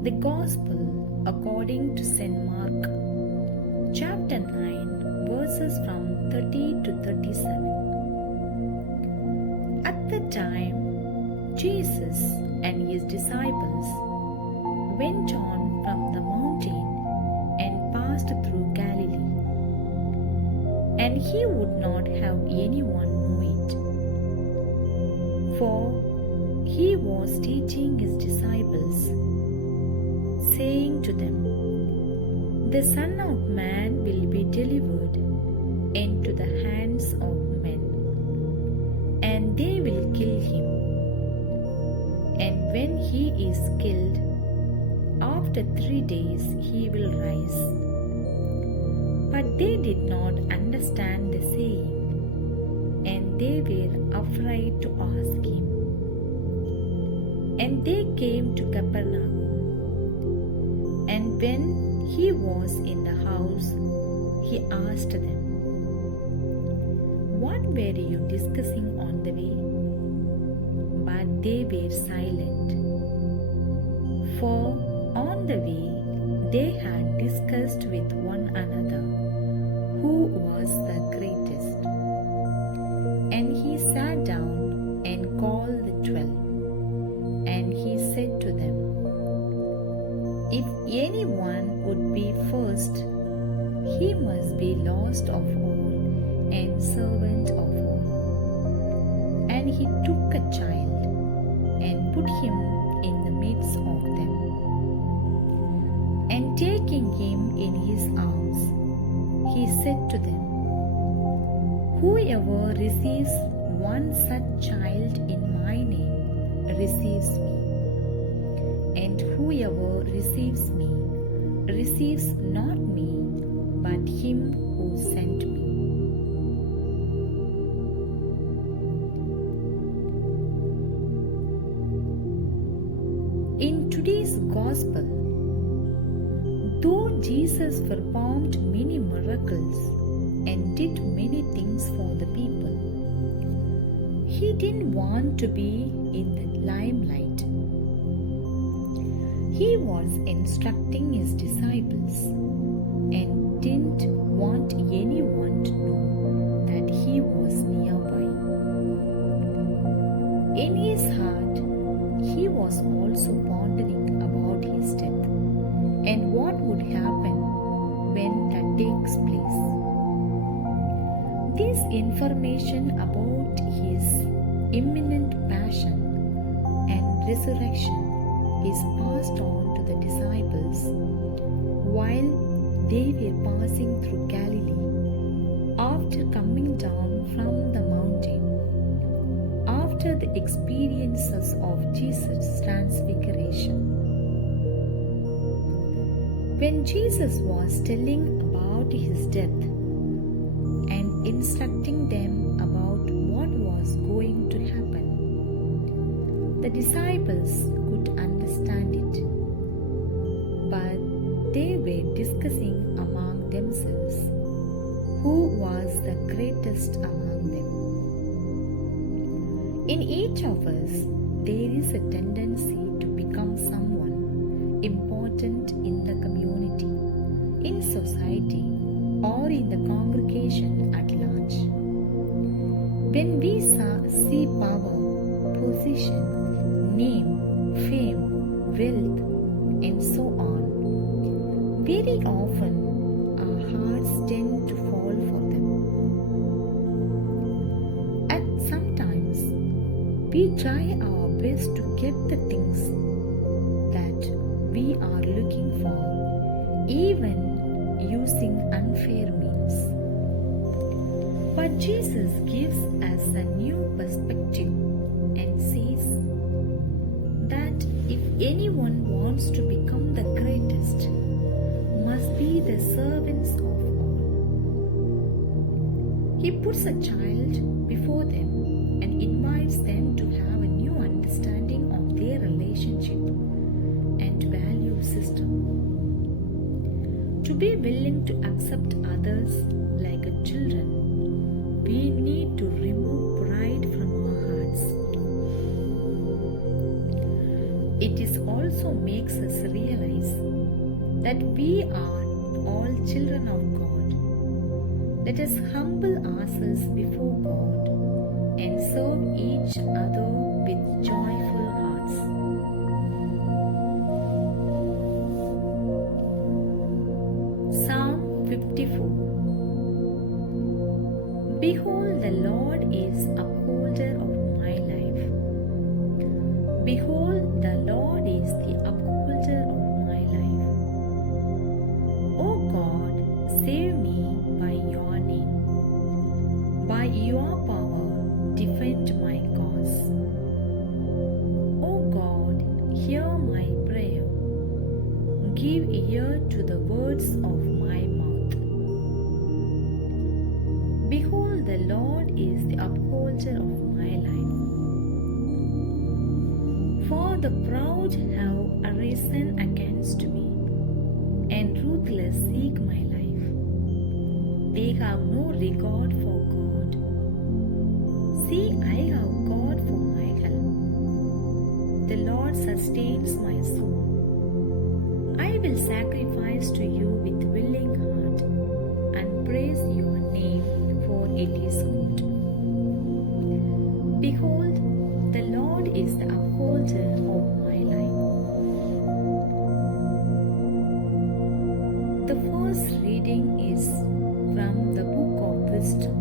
The Gospel according to St. Mark, chapter 9, verses from 30 to 37. At the time, Jesus and his disciples went on from the mountain and passed through Galilee, and he would not have anyone know it, for he was teaching his disciples, saying to them, "The Son of Man will be delivered into the hands of men, and they will kill him. And when he is killed, after 3 days he will rise." But they did not understand the saying, and they were afraid to ask him. And they came to Capernaum. And when he was in the house, he asked them, "What were you discussing on the way?" But they were silent, for on the way they had discussed with one another who was the greatest. And he sat down and called the 12, and he said to them, "If anyone would be first, he must be last of all and servant of all." And he took a child and put him in the midst of them. And taking him in his arms, he said to them, "Whoever receives one such child in my name receives me. And whoever receives me receives not me, but him who sent me." In today's Gospel, though Jesus performed many miracles and did many things for the people, he didn't want to be in the limelight. He was instructing his disciples and didn't want anyone to know that he was nearby. In his heart, he was also pondering about his death and what would happen when that takes place. This information about his imminent passion and resurrection is passed on to the disciples while they were passing through Galilee after coming down from the mountain, after the experiences of Jesus' transfiguration. When Jesus was telling about his death and instructing them about what was going to happen, the disciples could understand it, but they were discussing among themselves who was the greatest among them. In each of us, there is a tendency to become someone important in the community, in society, or in the congregation at large. When we see power, position, name, fame, wealth, and so on, very often our hearts tend to fall for them. And sometimes we try our best to get the things that we are looking for, even using unfair means. But Jesus gives us a new perspective and says that if anyone wants to become the greatest, must be the servants of all. He puts a child before them and invites them to have a new understanding of their relationship and value system. To be willing to accept others like a children, we need to remove pride from our hearts. It is also makes us realize that we are all children of God. Let us humble ourselves before God and serve each other with joyful hearts. Psalm 54. Behold, the Lord is upholder of my life. Behold, the Lord is the upholder of my life. O God, save me by your name. By your power, defend my cause. O God, hear my prayer. Give ear to the words of my mouth. Behold, the Lord is the upholder of my life. For the proud have arisen against me, and ruthless seek my life. They have no regard for God. See, I have God for my help. The Lord sustains my soul. I will sacrifice to you with willing heart and praise your name, for it is good. Behold, the Lord is the upholder of my life. The first reading is from the book of wisdom.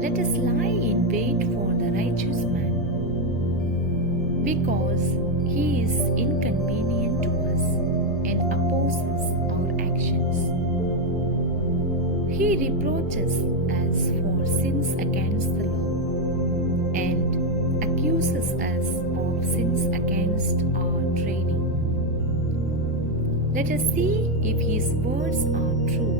Let us lie in wait for the righteous man, because he is inconvenient to us and opposes our actions. He reproaches us for sins against the law and accuses us of sins against our training. Let us see if his words are true,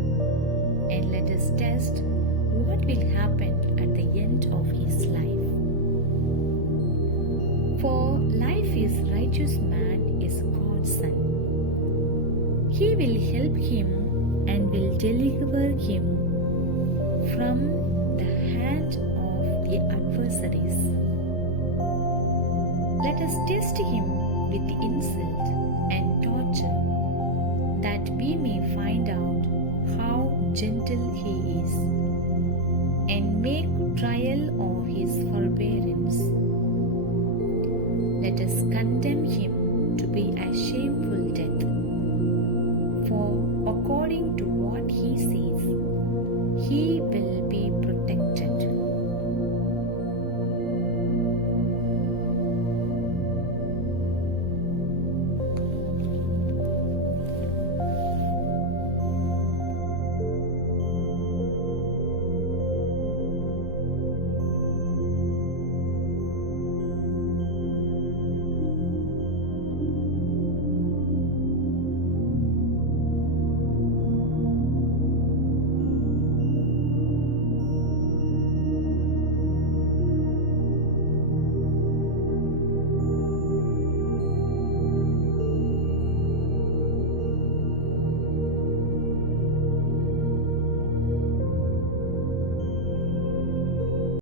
and let us test what will happen at the end of his life. For life is righteous man is God's son. He will help him and will deliver him from the hand of the adversaries. Let us test him with the insult and torture, that we may find out how gentle he is, and make trial of his forbearance. Let us condemn him to be a shameful death, for according to what he says, he will